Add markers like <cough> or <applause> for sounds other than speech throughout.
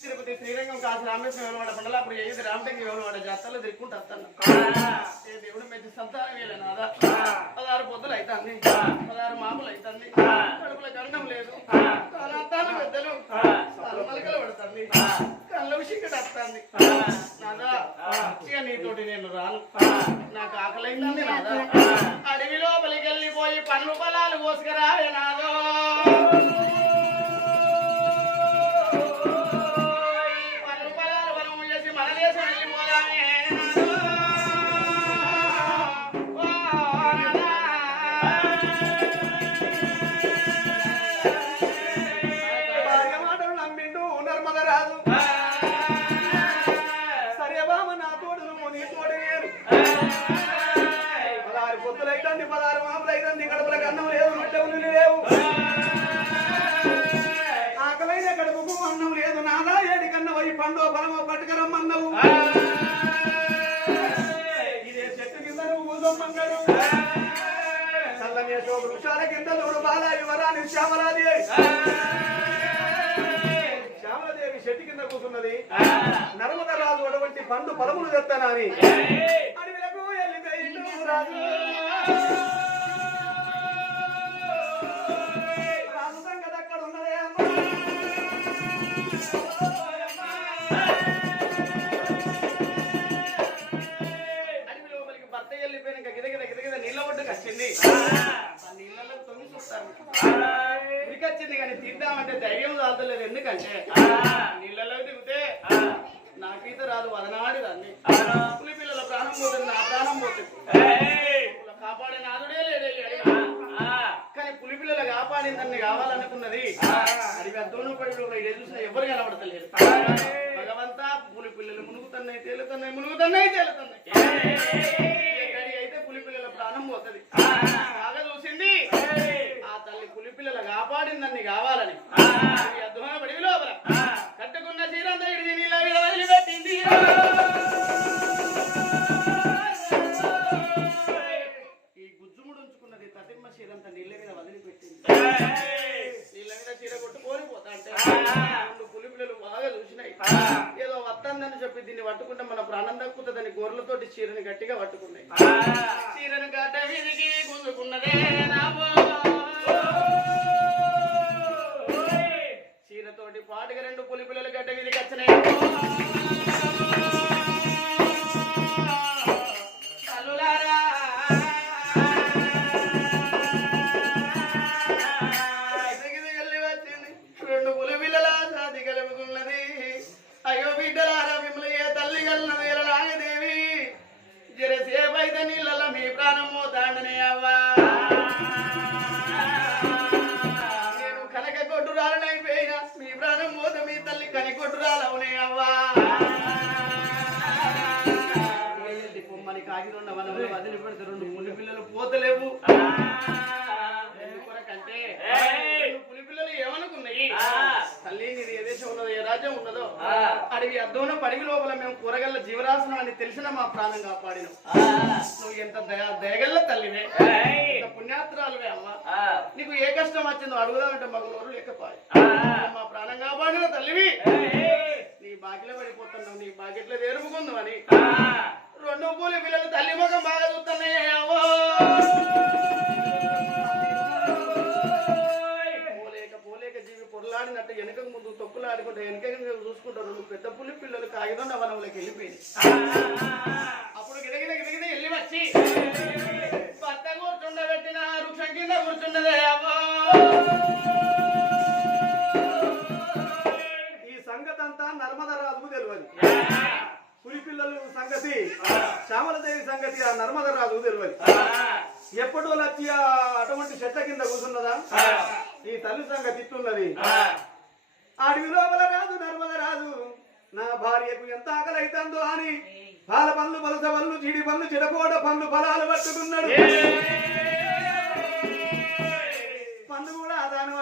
తిరుపతి శ్రీరంగం కాశీ రామేశ్వరం ఎవరు వాడ అప్పుడు ఏది రామటంగి ఎవరు జాతరలో తిరుక్కుంటూ వస్తాను. ఏ దేవుడు మెచ్చి సంతానం వేయలే నాదా. పదహారు పొద్దులు అవుతుంది పదహారు మామూలు అవుతుంది కడుపులో గండం లేదు. కాలాత్తాలు పెద్దలు. మలకలు పడుతుంది. కళ్ళ విషయం వస్తుంది నాదా ఇక నీతోటి నేను రాను. నాకు ఆకలైందండి నాదా. అడవి లోపలికి వెళ్ళిపోయి పండ్లు పొలాలు కోసుకురావే నాదో. చెట్టు కింద కూర్చున్నది. నర్మద రాజు అటువంటి పండు పదములు తెస్తానని అడవిలకు వెళ్ళిపోయిండు రాజు. రాజు సంగతి అక్కడ ఉన్నదే అమ్మా. అడవి లోపలికి భర్త వెళ్ళిపోయినాక గిదగిద గిదగిద నీళ్ళ ఒడ్డుకు వచ్చింది. కానీ తీద్దామంటే ధైర్యం చాలలేదు ఎందుకంటే నీళ్ళలో దిగితే నాకీత రాదు వదనాడి దాన్ని పులి పిల్లల ప్రాణం పోతుంది నా ప్రాణం పోతుంది. కాపాడే నాదుడే లేడే. కానీ పులి పిల్లలు కాపాడిందని కావాలనుకున్నది అడిగి అద్దోను పడి ఇడే చూసినా ఎవరు కనబడతలేరు భగవంతా పులి పిల్లలు మునుగుతున్నాయి తేలుతున్నాయి మునుగుతున్నాయి తేలుతున్నాయి. అయితే పులి పిల్లల ప్రాణం పోతుంది. దీన్ని పట్టుకుంటే మన ప్రాణం దక్కుతుందని గొర్రెలతోటి చీరని గట్టిగా పట్టుకున్నాయి. చీరను గడ్డ మీదికి గుంజుకున్నదే. చీరతోటి పాటుగా రెండు పులి పిల్లలు గడ్డ మీదకి వచ్చినాయి. తెలిసిన మా ప్రాణం కాపాడిన. నువ్వు ఎంత దయ దయగల్ల తల్లివే పుణ్యాత్రాలువే అమ్మ. నీకు ఏ కష్టం వచ్చిందో అడుగుదామంటే మగ నోరు లేకపోయి. మా ప్రాణం కాపాడిన తల్లివి. నీ బాకిలో పడిపోతున్నావు నీ బాకెట్లో తేరుపుకుందాం అని రెండు పూలి పిల్లలు పెద్ద పులి పిల్లలు కాగితం వనంలోకి వెళ్ళిపోయింది. అప్పుడు గిరగిన గిరగిన వెళ్ళి వచ్చి భర్త కూర్చుండబెట్టిన వృక్షం కింద కూర్చున్నదే ఈ సంగతి అంతా నర్మద రాజుకు తెలియదు. పులి పిల్లలు సంగతి శ్యామలదేవి సంగతి ఆ నర్మద రాజుకు తెలియదు. ఎప్పుడు లచ్చి అటువంటి చెట్ల కింద కూర్చున్నదా? ఈ తల్లి సంగతి ఇట్టున్నది అడవి లోపల రాజు నర్మద రాజు నా భార్యకు ఎంత ఆకలి అవుతుందో అని పాల పనులు పలస పనులు చిడి పనులు చిడకోడ పనులు ఫలాలు పట్టుకున్నాడు. పండు కూడా దాని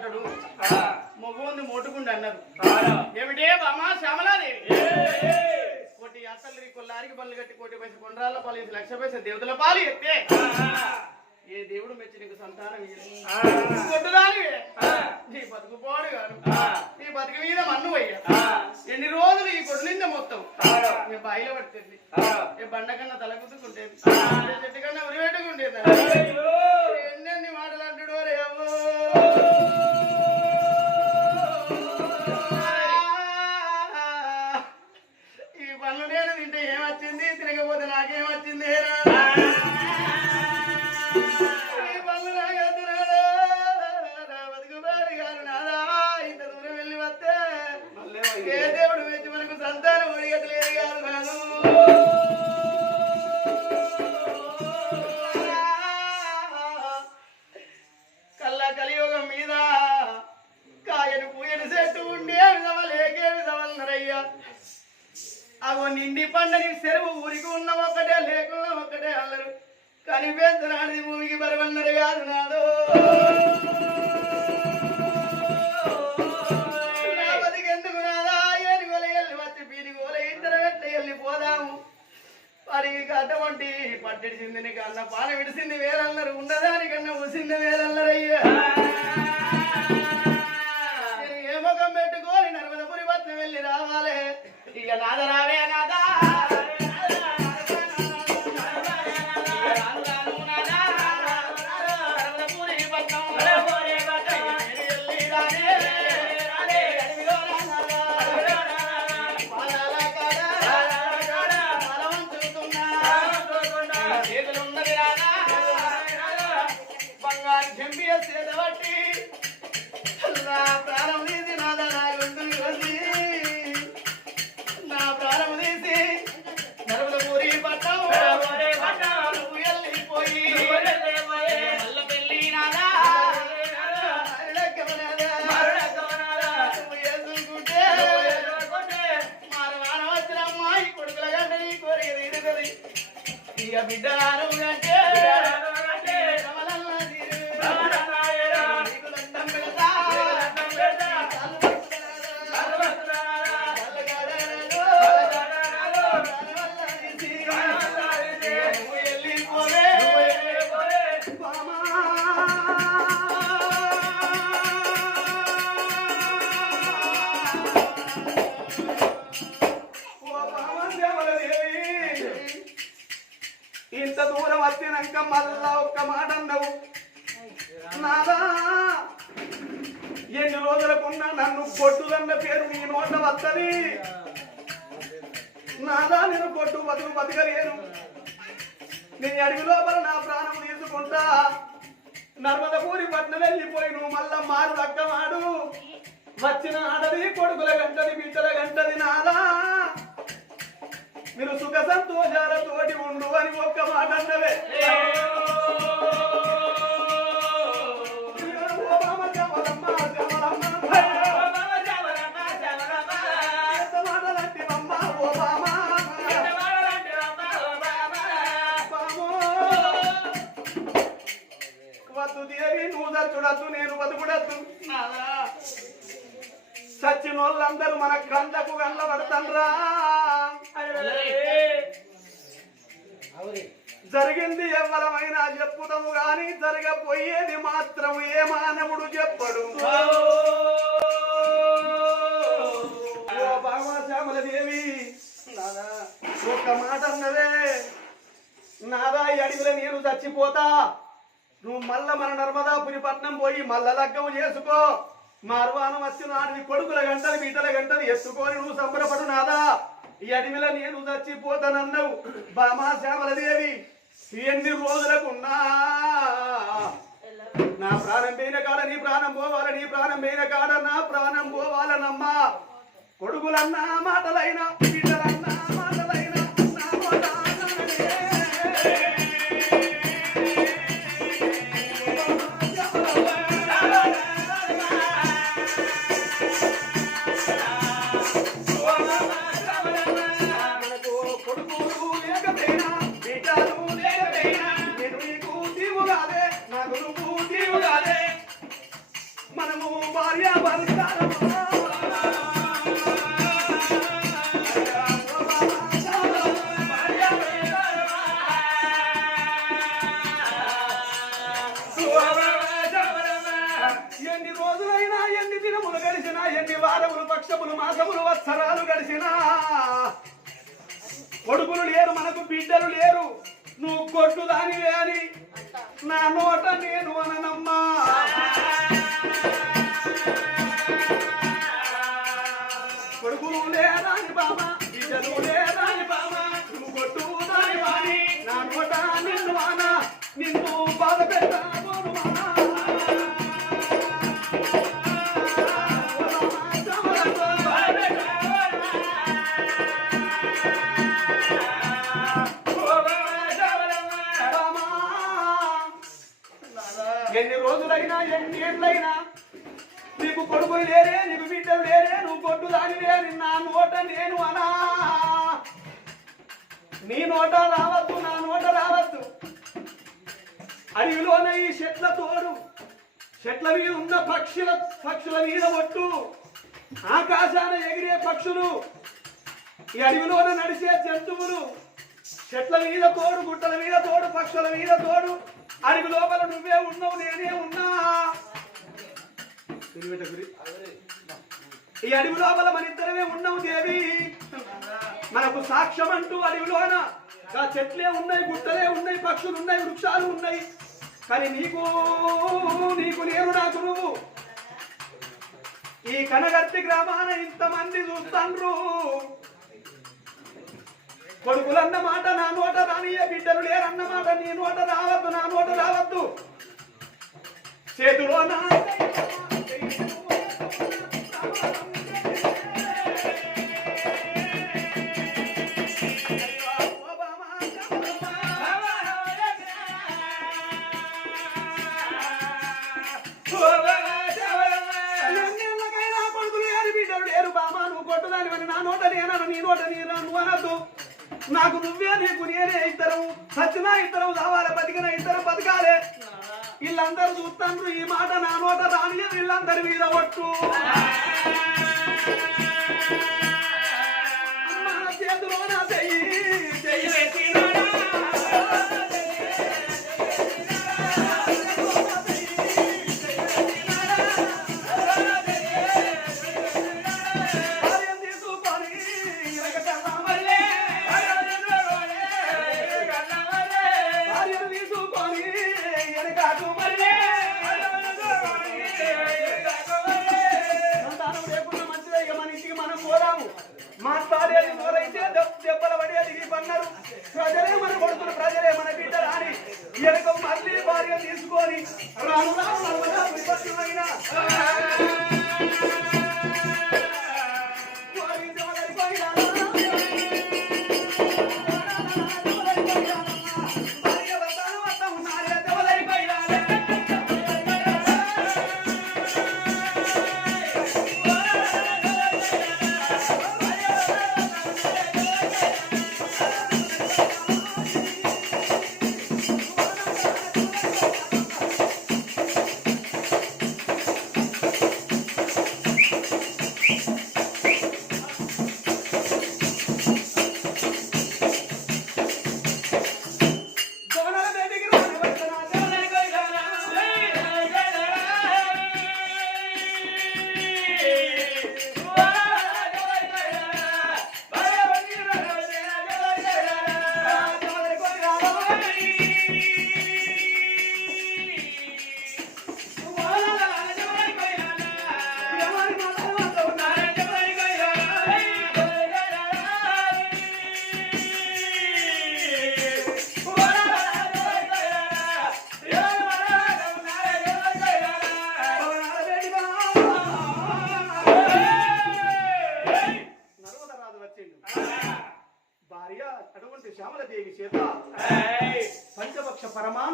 అయ్యామంటాడు మగవుంది మోటుకుండి అన్నారు. ఏమిటే బామా శ్యామలాదేవి? కోటి అత్తలు కొల్లారికి పనులు కట్టి కోటి పైసలు కొండరాళ్ళ పాలు లక్ష పైసలు దేవతల పాలు ఎత్తే. ఏ దేవుడు మెచ్చి నీకు సంతానం. కొట్టుదానివే నీ బతుకు పోడు కాదు. నీ బతుకు మీద మన్ను పోయ్యా ఎన్ని రోజులు ఈ కొడు నింద మొత్తం? మీ బాయిలో పడుతుంది ఏ బండ కన్నా తల కుదుకుంటేది చెట్టు కన్నా ఉరి పెట్టుకుంటేది. ఎన్నెన్ని మాటలు అంటాడో రేవో. చిందిని కన్నా పాన విడిసింది వేరల్లరు ఉండదానికన్నా ఉసింది వేరల్లరయ్యా పొట్టుదన్న కొట్టుదన్న పేరు నీ నోట వస్తది నాదా నేను కొట్టు బతుకు బతకలేను. నీ అడవి లోపల నా ప్రాణం తీసుకుంటా. నర్మదపూరి పట్నం వెళ్ళిపోయి నువ్వు మళ్ళా మారు దక్కమాడు వచ్చిన ఆడది కొడుకుల గంటది బిడ్డల గంటది నాదా మీరు సుఖ సంతోషాలతోటి ఉండు అని ఒక్క మాట అన్నవే చచ్చుడద్దు నేను బతుకుడద్దు. నాదా చచ్చిన వాళ్ళందరూ మన కందకు వెళ్ళబడతాన్రా. జరిగింది ఎవరమైనా చెప్పుతాము గాని జరగపోయేది మాత్రం ఏ మానవుడు చెప్పడు. ఓ. భామాశ్యామల దేవి నాదా ఒక్క మాట అన్నదే నాదా ఈ అడవిలో నేను చచ్చిపోతా. నువ్వు మళ్ళా మన నర్మదాపురి పట్నం పోయి మళ్ళా లగ్గం చేసుకో. మార్వానం వచ్చిన ఆడిని కొడుకుల గంటలు బీటల గంటలు ఎత్తుకొని నువ్వు సంబరపడు నాదా. ఈ అడవిలో నేను చచ్చిపోతానన్నావు బామా శ్యామలదేవి ఎన్ని రోజులకున్నా నా ప్రాణం పోయిన కాడ నీ ప్రాణం పోవాల నీ ప్రాణం పోయిన కాడ నా ప్రాణం పోవాలనమ్మా. కొడుకులన్నా మాటలైనా గడిచినా ఎన్ని వారములు పక్షములు మాసములు వత్సరాలు గడిచినా. కొడుకులు లేరు మనకు బిడ్డలు లేరు. నువ్వు కొట్టు దానివే అని నా నోట నేను అననమ్మా. కొడుకులు లేరాని బాబా బిడ్డలు లేరాని ఎట్లయినా? నీకు కొడుకులు లేరే నీకు బిడ్డలు లేరే నువ్వు కొట్టు దానివే నా నోట నేను అనా. నీ నోట రావద్దు నా నోట రావద్దు. అడవిలోన ఈ చెట్ల తోడు చెట్ల మీద ఉన్న పక్షుల పక్షుల మీద ఒట్టు ఆకాశాన ఎగిరే పక్షులు ఈ అడవిలోన నడిచే జంతువులు చెట్ల మీద తోడు గుట్టల మీద తోడు పక్షుల మీద తోడు అడవి లోపల నువ్వే ఉన్నావు నేనే ఉన్నా. ఈ అడవి లోపల మన ఇద్దరమే ఉన్నావు దేవి. మనకు సాక్ష్యం అంటూ అడవిలోన చెట్లే ఉన్నాయి గుట్టలే ఉన్నాయి పక్షులు ఉన్నాయి వృక్షాలు ఉన్నాయి. కానీ నీకు నీకు నేను నాకు నువ్వు ఈ కనగత్తి గ్రామాన ఇంతమంది చూస్తాండ్రు. కొడుకులన్న మాట నా నోట రానియే బిడ్డలు లేరన్న మాట నీ నోట రావద్దు నా నోట రావద్దు. చేతిలో నా వీళ్ళందరూ ఈ మాట నా నోట రాని వీళ్ళందరి మీద ఒట్టు.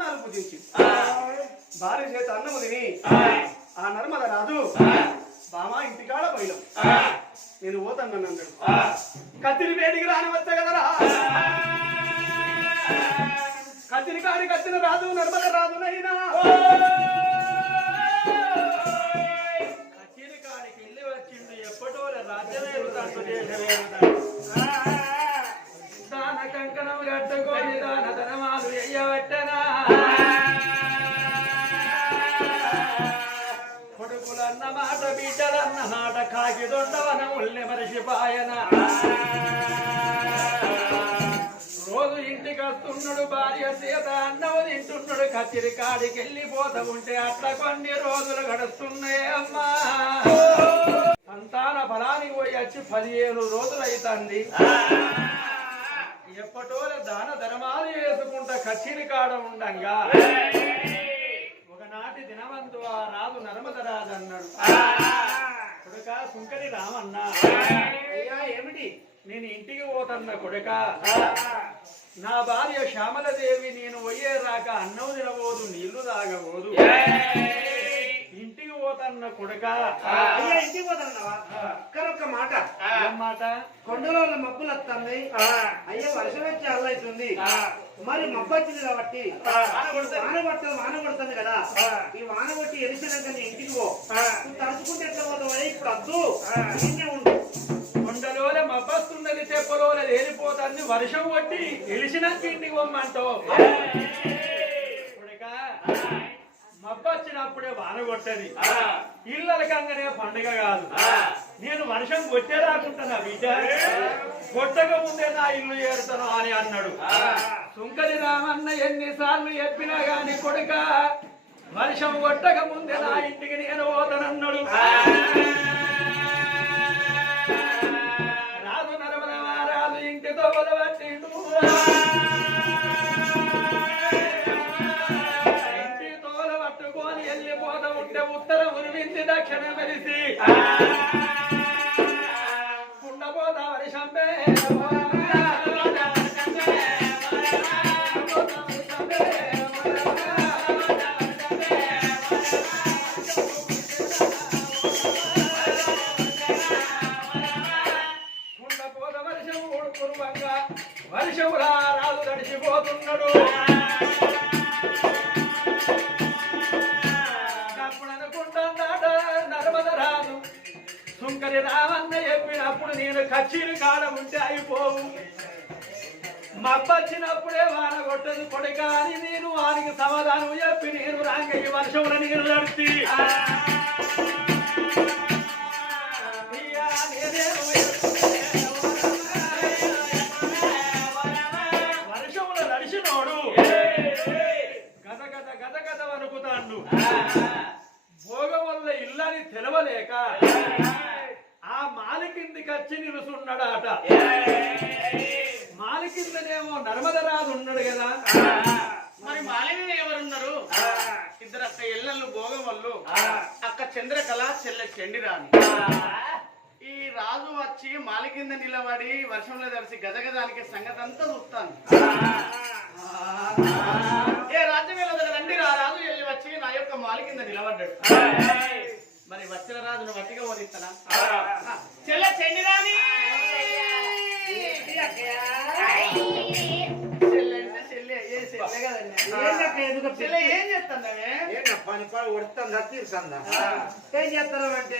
పరమాన్నాలు పూజించి భార్య చేత అన్నము తిని ఆ. నర్మద రాజు బామా ఇంటికాడ బయలం నేను పోతాను అన్నాడు. కత్తిరి వేడికి రాని వచ్చా కదరా? కత్తిరి కాడి కత్తిన రాదు నర్మద రాదు నైనా? కచేరి కాడికి వెళ్ళి వచ్చిండు ఎప్పటో రాజ్యమేరుతాడు దేశమేరుతాడు దాన కంకణం కట్టుకొని దాన ధనమాలు ఎయ్యబట్టనా మాట బిడ్డలన్న మాట కాకి దొండవనముల్ని మరిచిపాయన? రోజు ఇంటికి వస్తున్నాడు భార్య సీత అన్నవు తింటున్నాడు కత్తిరి కాడికి వెళ్ళిపోతా ఉంటే అట్లా కొన్ని రోజులు గడుస్తున్నాయి అమ్మా. సంతాన ఫలానికి పోయి వచ్చి పదిహేను రోజులు అవుతుంది ఎప్పటోలే దాన ధర్మాలు వేసుకుంటా కచ్చిరి కాడ ఉండంగా. ఒకనాటి దినవంతు ఆ రాజు నర్మదరాజు అన్నాడు కొడుక సుంకరి రామన్న. అయ్యా ఏమిటి? నేను ఇంటికి పోతన్న కొడుక. నా భార్య శ్యామలదేవి నేను పోయే రాక అన్నం తినబోదు నీళ్ళు తాగబోదు. ఇంటికి పోతన్న కొడుక. అయ్యా ఇంటికి పోతానన్నావా? ఒక్క మాట. మాట? కొండలో మబ్బులు వస్తుంది అయ్యా వర్షం వచ్చి అల్లవుతుంది మరి మబ్బు వచ్చింది కాబట్టి వాన పడుతుంది వాన పడుతుంది కదా. ఈ వాన కొట్టి ఎలిసినాక నీ ఇంటికి పో. నువ్వు తడుచుకుంటే ఎట్లా పోతావు? ఇప్పుడు వద్దు. నిన్నే ఉండు. కొండలోన మబ్బస్తున్నది తెప్పలోన లేనిపోతుంది. వర్షం కొట్టి తెలిసినాక ఇంటికి పోమ్మంటావు మబ్బొచ్చినప్పుడే వాన కొట్టది. ఇళ్ళల కంగనే పండుగ కాదు. నేను వర్షం కొట్టే రాకుంటున్నా బిడ్డ. కొట్టక ముందే నా ఇల్లు ఏరుతాను అని అన్నాడు. సుంకరి రామన్న ఎన్నిసార్లు చెప్పినా గాని కొడుక వర్షం కొట్టక ముందే నా ఇంటికి నేను పోతానన్నాడు. రాజు నరమల రాజు ఇంటితో పట్టుకొని వెళ్ళిపోతా ఉంటే ఉత్తరం ఉరిమించి దక్షిణ మెరిసి. Thank <laughs> you. మబ్బచ్చినప్పుడే వాన కొట్టదు. కొడుక అని నేను వానికి సమాధానం చెప్పి నేను రాంగ ఈ వర్షంలో నీరు నడిచి వర్షంలో నడిచినోడు. గద గద గద గద వణుకుతాండు. కిందనేమో నర్మదరాజు ఉన్నాడు కదా. మరి మాలిని ఎవరున్నారు? ఇద్దరు అక్క ఎల్లళ్ళు భోగమల్లు. అక్క చంద్రకళ చెల్లె చెండిరాని ఈ రాజు వచ్చి మాలి కింద నిలబడి వర్షంలో తడిసి గజగజానికి సంగతి అంతా చూస్తాను ఏ రాజ్యం వెళ్ళదు రండి రా రాజు వెళ్ళి వచ్చి నా యొక్క మాలి కింద నిలబడ్డాడు మరి వచ్చిన రాజును వట్టిగా ఓడిస్తానా చెల్లె ఏం పని పని ఏం చేస్తారా అంటే?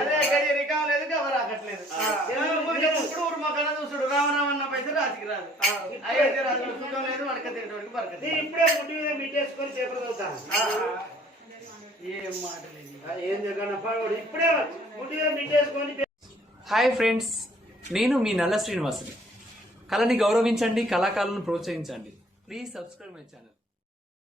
అదే లేదు రాకట్లేదు. ఇప్పుడు ఊరు మొక్కన చూసుడు రామరామన్న పైసలు రాజుకి రాదు. అయ్యే రాజు సుఖం లేదు వడక తింటోడికి బరకతి నేను ఇప్పుడే ముడ్డి మీద మిట్టేసుకొని చేపలు చదువుతాను ఏం మాటలేదు ఏం ఇప్పుడే ముడ్డి మీద మిట్టేసుకొని హాయ్ ఫ్రెండ్స్ నేను మీ నల్ల శ్రీనివాసుని. కళని గౌరవించండి కళాకారులను ప్రోత్సహించండి. Please subscribe my channel.